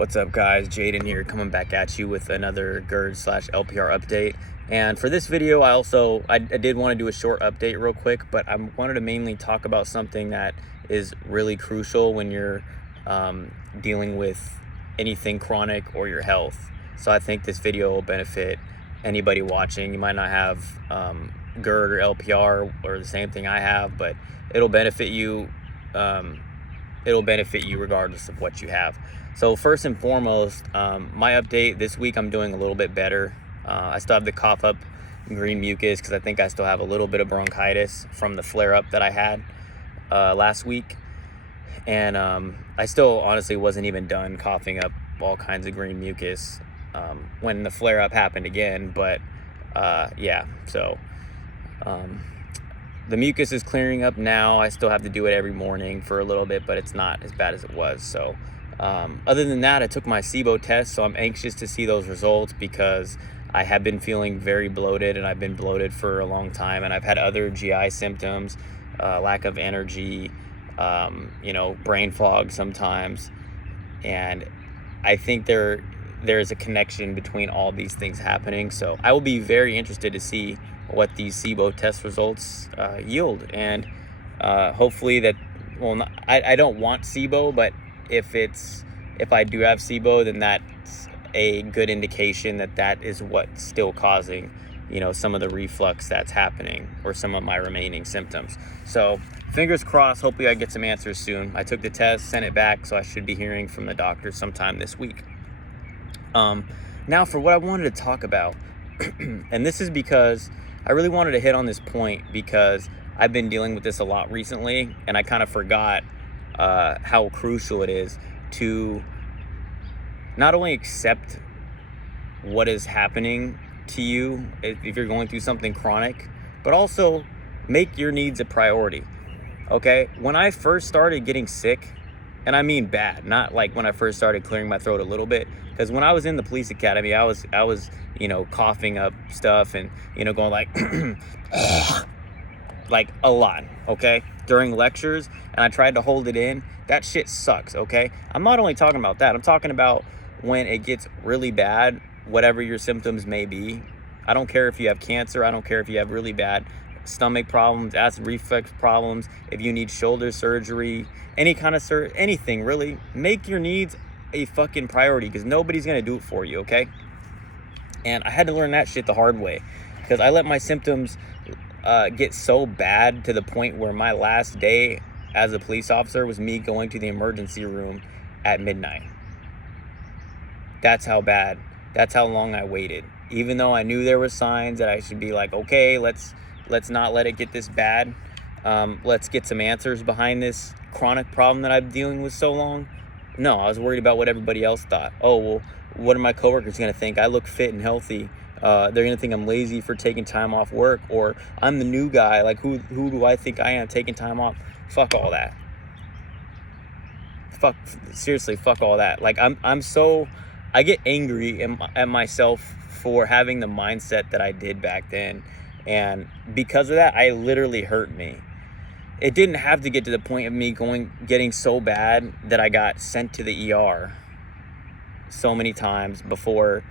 What's up, guys? Jaden here, coming back at you with another GERD/LPR update. And for this video, I did want to do a short update real quick, but I wanted to mainly talk about something that is really crucial when you're dealing with anything chronic or your health. So I think this video will benefit anybody watching. You might not have GERD or LPR or the same thing I have, but it'll benefit you. It'll benefit you regardless of what you have. So first and foremost, my update this week, I'm doing a little bit better. I still have the cough up green mucus because I think I still have a little bit of bronchitis from the flare up that I had last week. And I still honestly wasn't even done coughing up all kinds of green mucus when the flare up happened again. But yeah, so the mucus is clearing up now. I still have to do it every morning for a little bit, but it's not as bad as it was. So other than that, I took my SIBO test, so I'm anxious to see those results because I have been feeling very bloated, and I've been bloated for a long time, and I've had other GI symptoms, lack of energy, brain fog sometimes, and I think there's a connection between all these things happening. So I will be very interested to see what these SIBO test results yield, and hopefully that, I don't want SIBO, but if I do have SIBO, then that's a good indication that is what's still causing some of the reflux that's happening, or some of my remaining symptoms. So fingers crossed, hopefully I get some answers soon. I took the test, sent it back, so I should be hearing from the doctor sometime this week. Now for what I wanted to talk about, and this is because I really wanted to hit on this point because I've been dealing with this a lot recently, and I kind of forgot how crucial it is to not only accept what is happening to you if you're going through something chronic, but also make your needs a priority. Okay, when I first started getting sick, and I mean bad, not like when I first started clearing my throat a little bit, because when I was in the police academy, I was coughing up stuff and going like like a lot, okay, during lectures, and I tried to hold it in. That shit sucks, okay? I'm not only talking about that, I'm talking about when it gets really bad, whatever your symptoms may be. I don't care if you have cancer, I don't care if you have really bad stomach problems, acid reflux problems, if you need shoulder surgery, any kind of anything really. Make your needs a fucking priority, because nobody's gonna do it for you, okay? And I had to learn that shit the hard way, because I let my symptoms get so bad to the point where my last day as a police officer was me going to the emergency room at midnight. That's how bad, that's how long I waited, even though I knew there were signs that I should be like, okay, let's not let it get this bad. Let's get some answers behind this chronic problem that I'm dealing with so long. No, I was worried about what everybody else thought. Oh, well, what are my coworkers gonna think? I look fit and healthy. They're gonna think I'm lazy for taking time off work, or I'm the new guy. Like, who do I think I am taking time off? Fuck all that. Seriously, fuck all that. Like, I get angry at myself for having the mindset that I did back then, and because of that, I literally hurt me. It didn't have to get to the point of me getting so bad that I got sent to the ER so many times before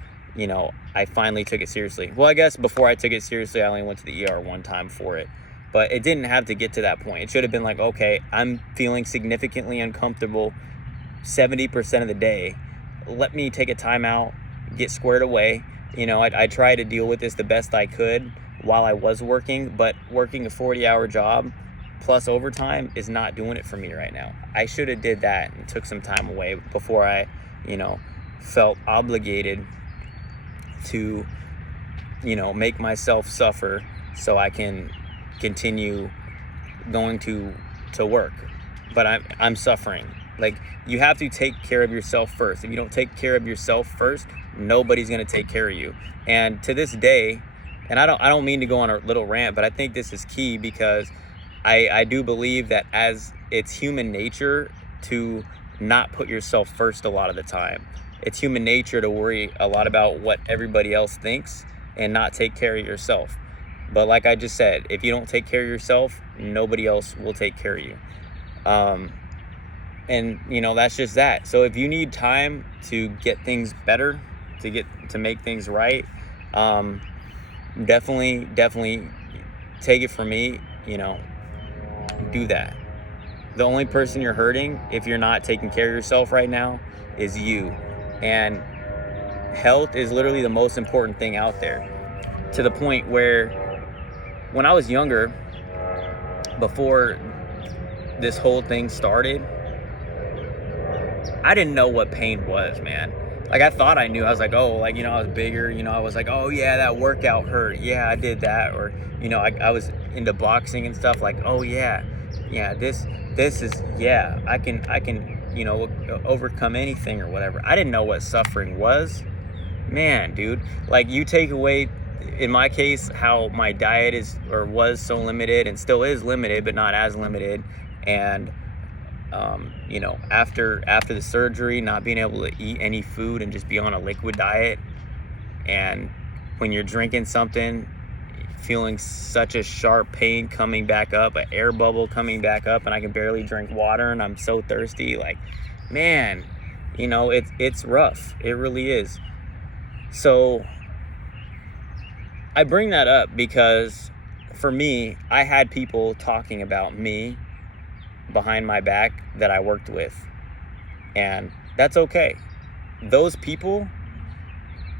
I finally took it seriously. Well, I guess before I took it seriously, I only went to the ER one time for it, but it didn't have to get to that point. It should have been like, okay, I'm feeling significantly uncomfortable 70% of the day. Let me take a time out, get squared away. I tried to deal with this the best I could while I was working, but working a 40-hour job plus overtime is not doing it for me right now. I should have did that and took some time away before I, felt obligated to, make myself suffer so I can continue going to work. But I'm suffering. Like, you have to take care of yourself first. If you don't take care of yourself first, nobody's gonna take care of you. And to this day, and I don't mean to go on a little rant, but I think this is key, because I do believe that as it's human nature to not put yourself first a lot of the time. It's human nature to worry a lot about what everybody else thinks and not take care of yourself. But like I just said, if you don't take care of yourself, nobody else will take care of you. And that's just that. So if you need time to get things better, to make things right, definitely take it from me, do that. The only person you're hurting if you're not taking care of yourself right now is you. And health is literally the most important thing out there, to the point where when I was younger, before this whole thing started, I didn't know what pain was, man. Like, I thought I knew. I was like, oh, like, I was bigger, I was like, oh yeah, that workout hurt. Yeah, I did that. Or, I was into boxing and stuff, like, oh yeah, this is, yeah, I can, overcome anything or whatever. I didn't know what suffering was. Man, dude, like, you take away, in my case, how my diet is or was so limited and still is limited, but not as limited. And after the surgery, not being able to eat any food and just be on a liquid diet, and when you're drinking something, feeling such a sharp pain coming back up, an air bubble coming back up, and I can barely drink water and I'm so thirsty. Like, man, it's rough. It really is. So I bring that up because for me, I had people talking about me behind my back that I worked with, and that's okay. Those people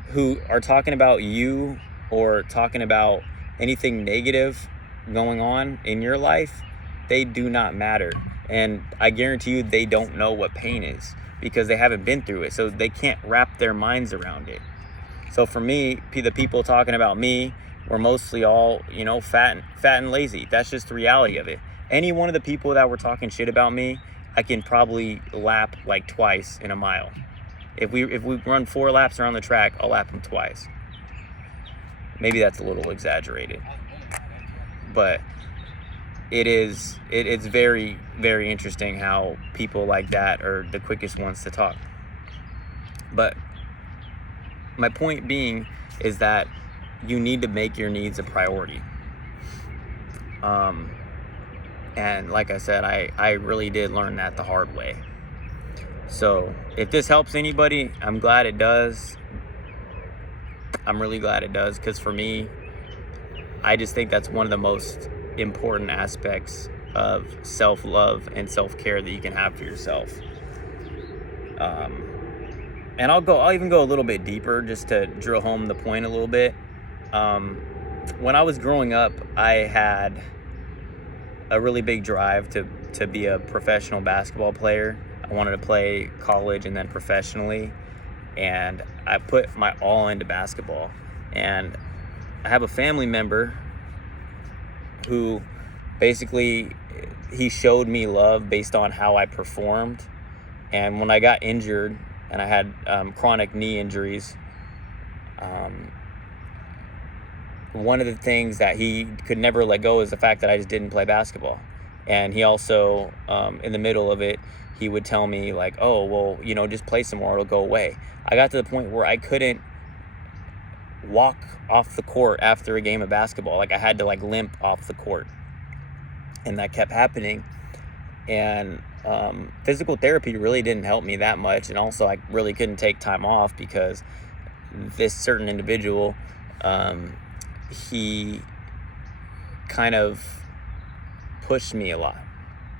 who are talking about you or talking about anything negative going on in your life, they do not matter. And I guarantee you they don't know what pain is because they haven't been through it, so they can't wrap their minds around it. So for me, the people talking about me were mostly all, fat and lazy. That's just the reality of it. Any one of the people that were talking shit about me, I can probably lap like twice in a mile. If we run 4 laps around the track, I'll lap them twice. Maybe that's a little exaggerated, but it's very, very interesting how people like that are the quickest ones to talk. But my point being is that you need to make your needs a priority. And like I said, I really did learn that the hard way. So if this helps anybody, I'm glad it does. I'm really glad it does, because for me, I just think that's one of the most important aspects of self-love and self-care that you can have for yourself. And I'll even go a little bit deeper just to drill home the point a little bit. When I was growing up, I had a really big drive to be a professional basketball player. I wanted to play college and then professionally, and I put my all into basketball. And I have a family member who basically, he showed me love based on how I performed. And when I got injured and I had chronic knee injuries, one of the things that he could never let go is the fact that I just didn't play basketball. And he also, in the middle of it, he would tell me like, oh, well, just play some more, it'll go away. I got to the point where I couldn't walk off the court after a game of basketball. Like, I had to limp off the court. And that kept happening. And physical therapy really didn't help me that much. And also, I really couldn't take time off because this certain individual, he kind of pushed me a lot.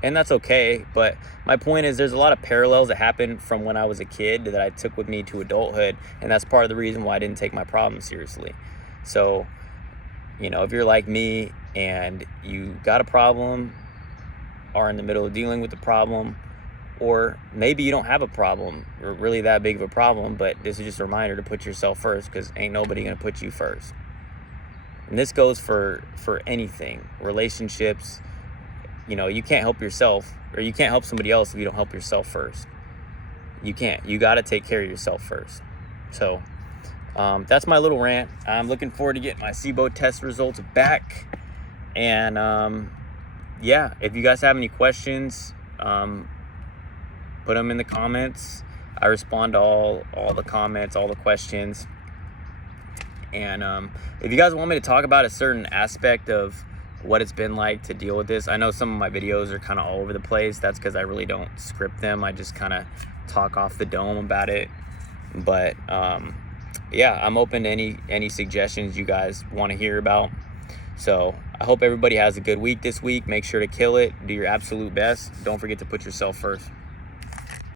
And that's okay, but my point is there's a lot of parallels that happened from when I was a kid that I took with me to adulthood, and that's part of the reason why I didn't take my problem seriously. So, if you're like me and you got a problem, are in the middle of dealing with the problem, or maybe you don't have a problem or really that big of a problem, but this is just a reminder to put yourself first, because ain't nobody gonna put you first. And this goes for anything, relationships. You can't help yourself, or you can't help somebody else if you don't help yourself first. You can't. You got to take care of yourself first. So that's my little rant. I'm looking forward to getting my SIBO test results back. And yeah, if you guys have any questions, put them in the comments. I respond to all the comments, all the questions. And if you guys want me to talk about a certain aspect of what it's been like to deal with this. I know some of my videos are kind of all over the place. That's because I really don't script them. I just kind of talk off the dome about it. But yeah, I'm open to any suggestions you guys want to hear about. So I hope everybody has a good week this week. Make sure to kill it. Do your absolute best. Don't forget to put yourself first.